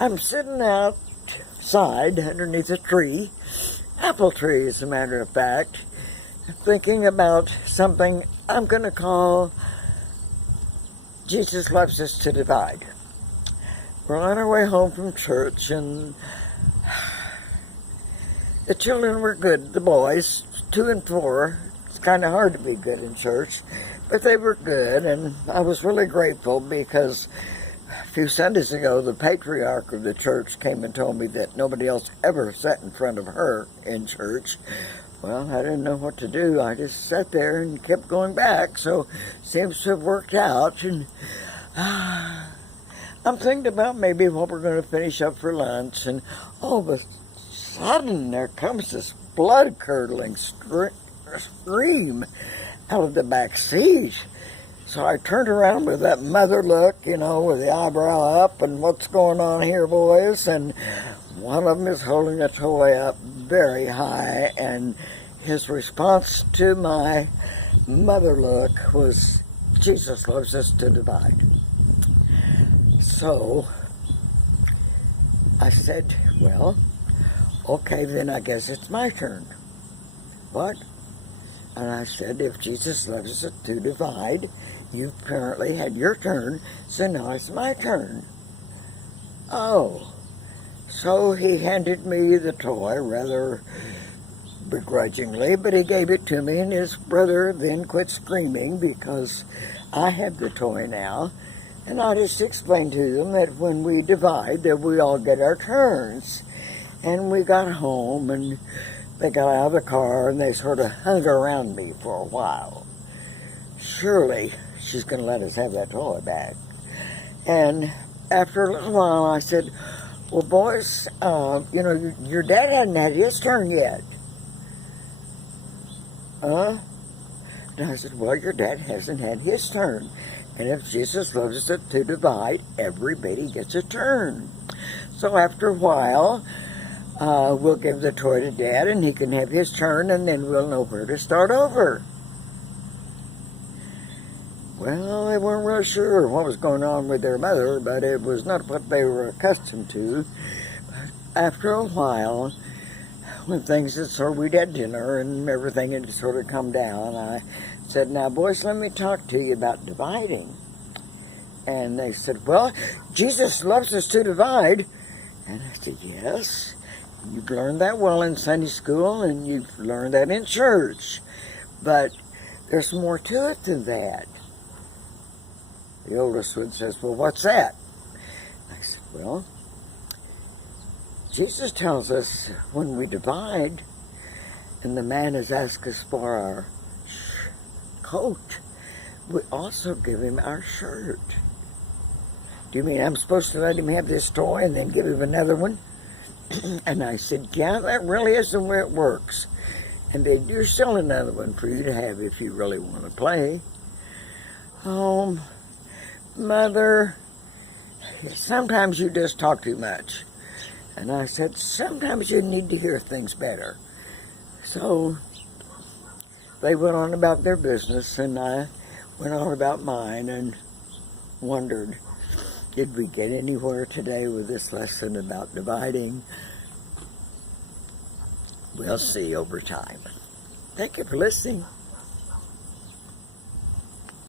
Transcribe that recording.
I'm sitting outside underneath a tree, apple tree as a matter of fact, thinking about something I'm going to call Jesus Loves Us to Divide. We're on our way home from church, and the children were good, the boys, 2 and 4. It's kind of hard to be good in church, but they were good, and I was really grateful because a few Sundays ago, the patriarch of the church came and told me that nobody else ever sat in front of her in church. Well, I didn't know what to do. I just sat there and kept going back, so seems to have worked out. And I'm thinking about maybe what we're going to finish up for lunch, and all of a sudden there comes this blood-curdling scream out of the back seat. So I turned around with that mother look, with the eyebrow up, and what's going on here, boys? And one of them is holding a toy up very high, and his response to my mother look was, Jesus loves us to divide. So I said, well, okay, then I guess it's my turn. What? And I said, if Jesus loves us to divide, you apparently had your turn, so now it's my turn. Oh, so he handed me the toy rather begrudgingly, but he gave it to me, and his brother then quit screaming because I have the toy now. And I just explained to them that when we divide, that we all get our turns. And we got home, and they got out of the car, and they sort of hung around me for a while. Surely she's going to let us have that toy back. And after a little while, I said, well, boys, your dad hadn't had his turn yet. And I said, well, your dad hasn't had his turn. And if Jesus loves us to divide, everybody gets a turn. So after a while, we'll give the toy to Dad, and he can have his turn, and then we'll know where to start over. Well, they weren't really sure what was going on with their mother, but it was not what they were accustomed to. But after a while, when things had we'd had dinner and everything had sort of come down, I said, now, boys, let me talk to you about dividing. And they said, well, Jesus loves us to divide. And I said, yes, you've learned that well in Sunday school, and you've learned that in church. But there's more to it than that. The oldest one says, well, what's that? I said, well, Jesus tells us when we divide, and the man has asked us for our coat, we also give him our shirt. Do you mean I'm supposed to let him have this toy and then give him another one? And I said, yeah, that really isn't where it works. And they do still another one for you to have if you really want to play. Mother, sometimes you just talk too much. And I said, sometimes you need to hear things better. So they went on about their business, and I went on about mine and wondered, did we get anywhere today with this lesson about dividing? We'll see over time. Thank you for listening.